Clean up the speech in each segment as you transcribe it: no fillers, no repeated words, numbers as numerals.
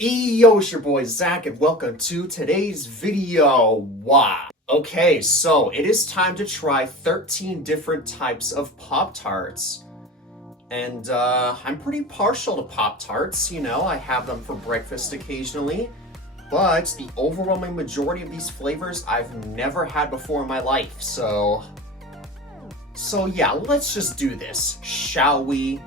Yo, it's your boy Zach, and welcome to today's video. Wow. Okay, so it is time to try 13 different types of Pop-Tarts. And I'm pretty partial to Pop-Tarts, I have them for breakfast occasionally. But the overwhelming majority of these flavors I've never had before in my life. So yeah, let's just do this, shall we?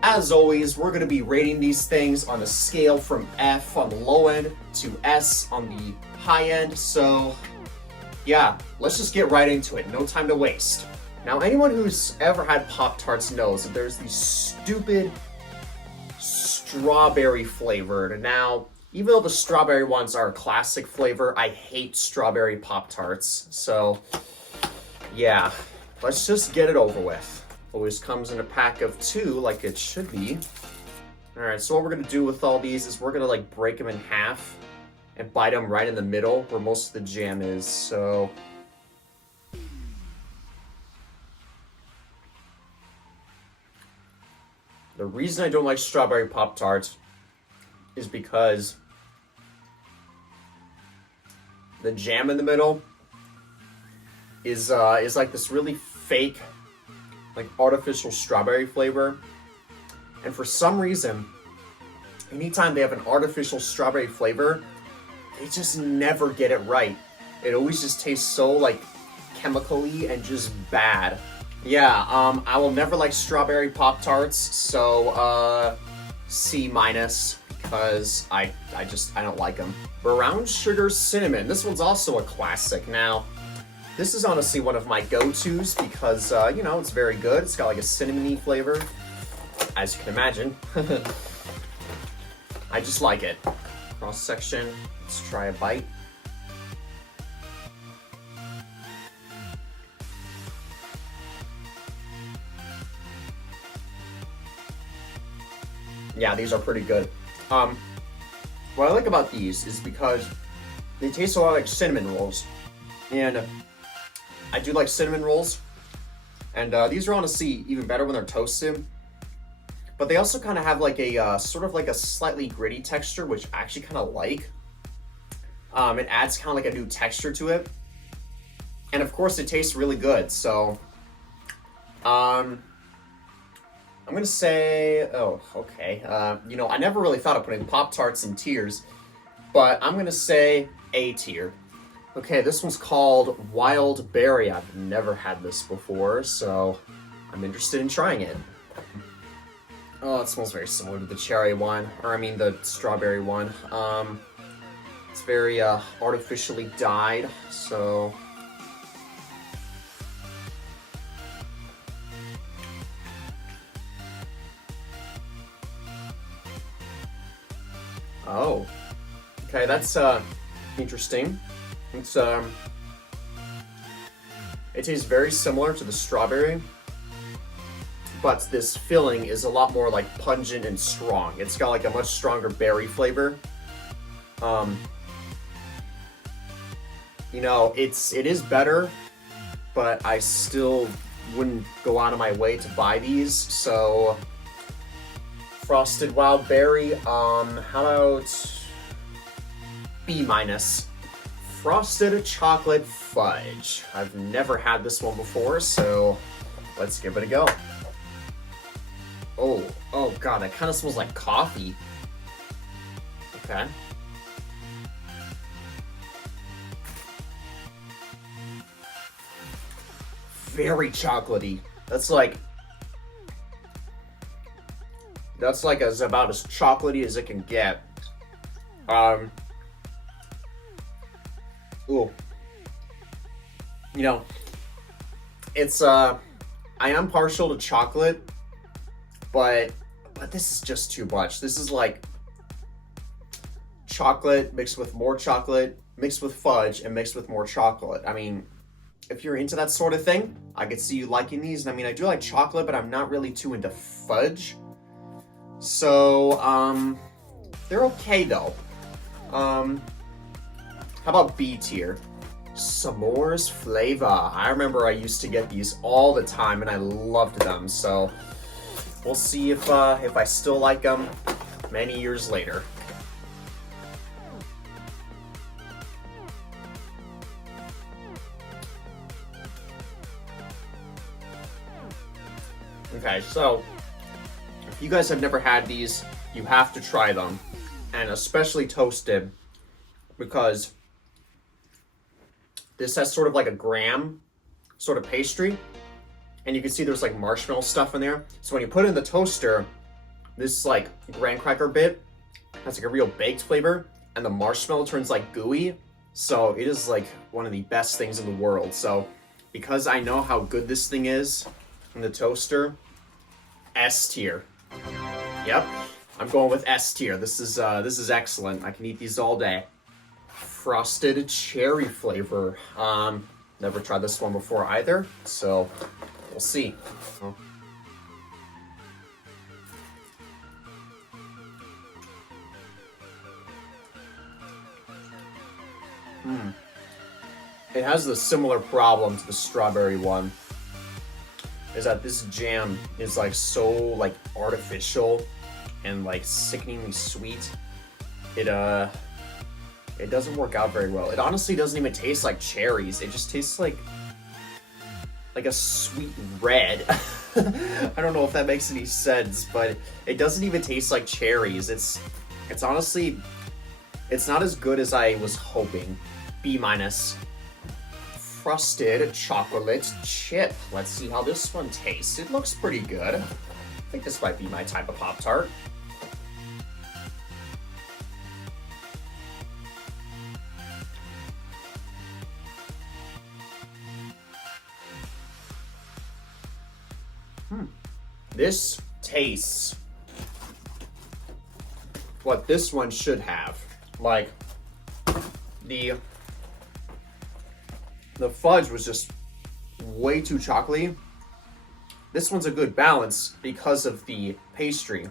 As always, we're going to be rating these things on a scale from F on the low end to S on the high end. So yeah, let's just get right into it. No time to waste. Now, anyone who's ever had Pop-Tarts knows that there's these stupid strawberry flavored. Now, even though the strawberry ones are a classic flavor, I hate strawberry Pop-Tarts. So yeah, let's just get it over with. Always comes in a pack of 2 like it should be. Alright, so what we're going to do with all these is we're going to break them in half and bite them right in the middle where most of the jam is. So the reason I don't like strawberry Pop-Tarts is because the jam in the middle is like this really fake, artificial strawberry flavor. And for some reason, anytime they have an artificial strawberry flavor, they just never get it right. It always just tastes so chemically and just bad. Yeah, I will never like strawberry Pop-Tarts, so C minus, because I don't like them. Brown sugar cinnamon. This one's also a classic. Now, this is honestly one of my go-tos because, it's very good. It's got a cinnamony flavor, as you can imagine. I just like it. Cross section, let's try a bite. Yeah, these are pretty good. What I like about these is because they taste a lot like cinnamon rolls. And I do like cinnamon rolls, and these are honestly even better when they're toasted. But they also kind of have a sort of a slightly gritty texture, which I actually kind of like. It adds kind of a new texture to it, and of course it tastes really good. So I'm gonna say, oh, okay. I never really thought of putting Pop-Tarts in tiers, but I'm gonna say A tier. Okay, this one's called Wild Berry. I've never had this before, so I'm interested in trying it. Oh, it smells very similar to the cherry one, or the strawberry one. It's very artificially dyed, so oh, okay, that's interesting. It tastes very similar to the strawberry, but this filling is a lot more pungent and strong. It's got a much stronger berry flavor. It is better, but I still wouldn't go out of my way to buy these. So frosted wild berry, how about B minus? Frosted chocolate fudge. I've never had this one before, so let's give it a go. Oh god, that kind of smells like coffee. Okay. Very chocolatey. That's about as chocolatey as it can get. Ooh. It's I am partial to chocolate, but this is just too much. This is chocolate mixed with more chocolate, mixed with fudge, and mixed with more chocolate. If you're into that sort of thing, I could see you liking these. And I do like chocolate, but I'm not really too into fudge. So, they're okay though. How about B tier? S'mores flavor. I remember I used to get these all the time and I loved them. So we'll see if I still like them many years later. Okay, so if you guys have never had these, you have to try them, and especially toasted, because this has sort of like a graham sort of pastry, and you can see there's like marshmallow stuff in there. So when you put it in the toaster, this like graham cracker bit has like a real baked flavor, and the marshmallow turns like gooey. So it is like one of the best things in the world. So because I know how good this thing is in the toaster, S tier. Yep, I'm going with S tier. This is excellent. I can eat these all day. Frosted cherry flavor. Never tried this one before either, so we'll see. It has the similar problem to the strawberry one, is that this jam is like so like artificial and like sickeningly sweet. It doesn't work out very well. It honestly doesn't even taste like cherries. It just tastes like a sweet red. I don't know if that makes any sense, but it doesn't even taste like cherries. It's honestly, it's not as good as I was hoping. B-. Frosted chocolate chip. Let's see how this one tastes. It looks pretty good. I think this might be my type of Pop-Tart. This tastes what this one should have. Like, the fudge was just way too chocolatey. This one's a good balance because of the pastry.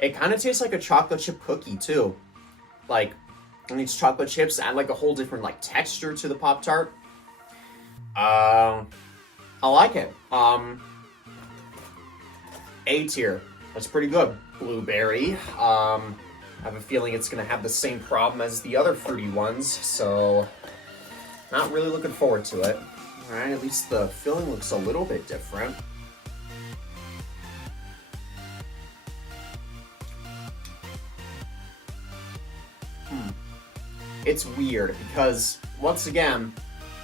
It kind of tastes like a chocolate chip cookie too. Like, and these chocolate chips add like a whole different like texture to the Pop-Tart. I like it. A tier. That's pretty good. Blueberry. I have a feeling it's gonna have the same problem as the other fruity ones, so not really looking forward to it. Alright, at least the filling looks a little bit different. It's weird because, once again,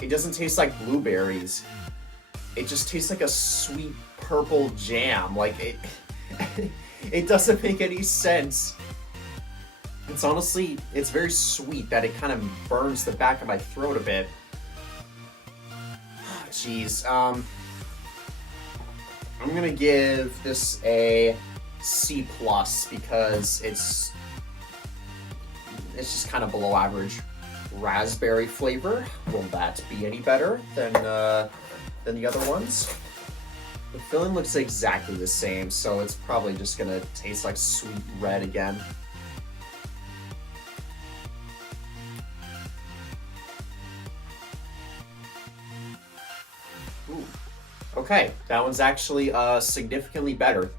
it doesn't taste like blueberries. It just tastes like a sweet purple jam. Like, it doesn't make any sense. It's honestly, it's very sweet that it kind of burns the back of my throat a bit. Jeez. I'm gonna give this a C+ because it's just kind of below average. Raspberry flavor. Will that be any better than the other ones? The filling looks exactly the same, so it's probably just gonna taste like sweet red again. Ooh. Okay, that one's actually significantly better.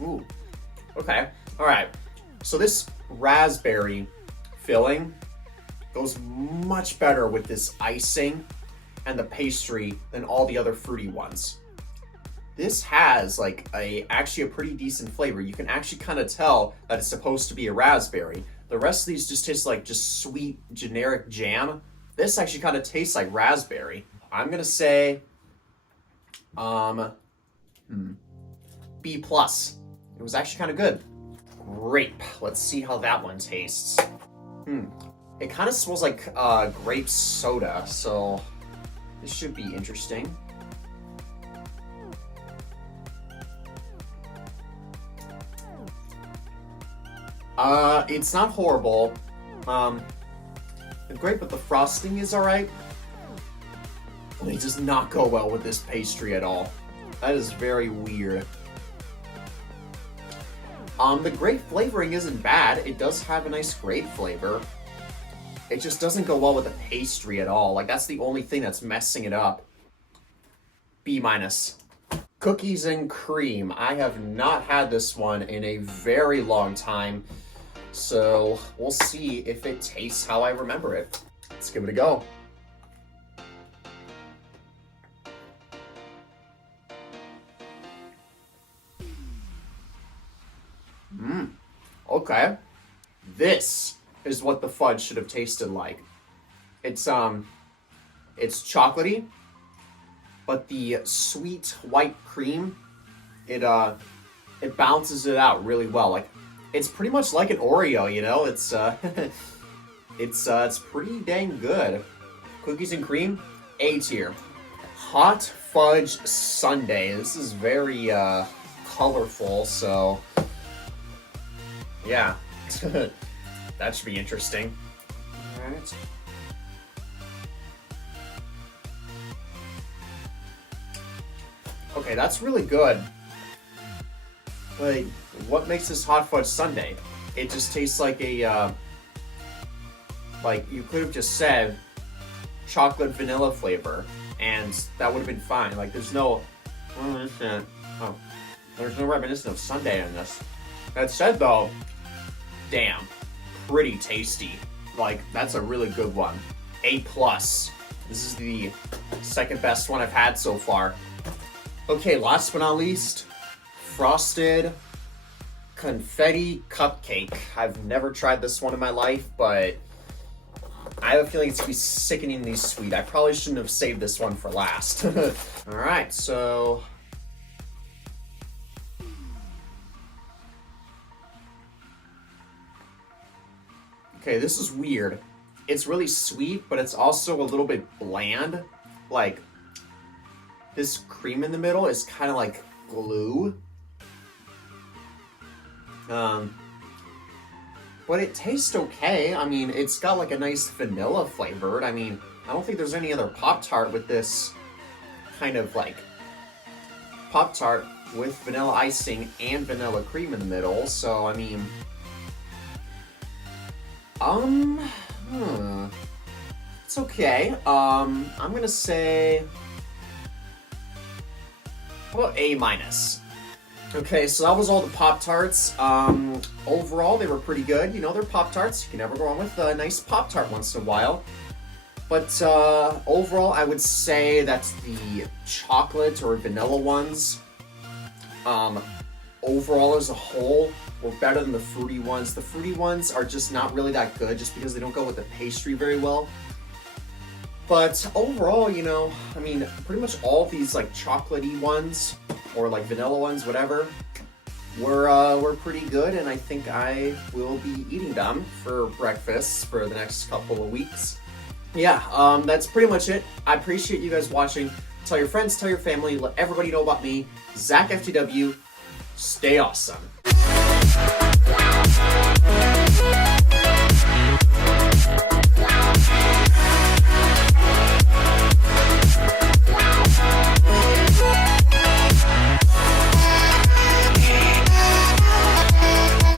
Ooh. Okay. All right. So this raspberry filling goes much better with this icing and the pastry than all the other fruity ones. This has like actually a pretty decent flavor. You can actually kind of tell that it's supposed to be a raspberry. The rest of these just taste like just sweet generic jam. This actually kind of tastes like raspberry. I'm gonna say B+. It was actually kind of good. Grape. Let's see how that one tastes. It kind of smells like grape soda, so this should be interesting. It's not horrible. The grape with the frosting is alright. It does not go well with this pastry at all. That is very weird. The grape flavoring isn't bad. It does have a nice grape flavor. It just doesn't go well with the pastry at all. Like, that's the only thing that's messing it up. B-. Cookies and cream. I have not had this one in a very long time, so we'll see if it tastes how I remember it. Let's give it a go. Okay. This is what the fudge should have tasted like. It's chocolatey, but the sweet white cream, it balances it out really well. Like, it's pretty much like an Oreo, you know? It's pretty dang good. Cookies and cream, A tier. Hot fudge sundae. This is very colorful, so yeah. That should be interesting. Alright. Okay, that's really good. Like, what makes this hot fudge sundae? It just tastes like a, like, you could have just said chocolate vanilla flavor, and that would have been fine. Like, there's no reminiscence of sundae in this. That said, though, damn, pretty tasty. Like, that's a really good one. A+. This is the second best one I've had so far. Okay, last but not least, frosted confetti cupcake. I've never tried this one in my life, but I have a feeling it's gonna be sickeningly sweet. I probably shouldn't have saved this one for last. Alright, so okay, this is weird. It's really sweet, but it's also a little bit bland. Like, this cream in the middle is kind of like glue. But it tastes okay. I mean, it's got like a nice vanilla flavor. I mean, I don't think there's any other Pop-Tart with this kind of like Pop-Tart with vanilla icing and vanilla cream in the middle. So, I mean, it's okay. I'm gonna say, how about A-? Okay, so that was all the Pop-Tarts. Overall, they were pretty good. You know, they're Pop-Tarts. You can never go wrong with a nice Pop-Tart once in a while. But overall, I would say that's the chocolate or vanilla ones. Overall, as a whole, were better than the fruity ones. The fruity ones are just not really that good just because they don't go with the pastry very well. But overall, you know, I mean, pretty much all of these like chocolatey ones or like vanilla ones, whatever, were pretty good, and I think I will be eating them for breakfast for the next couple of weeks. Yeah, that's pretty much it. I appreciate you guys watching. Tell your friends, tell your family, let everybody know about me, Zach FTW. Stay awesome.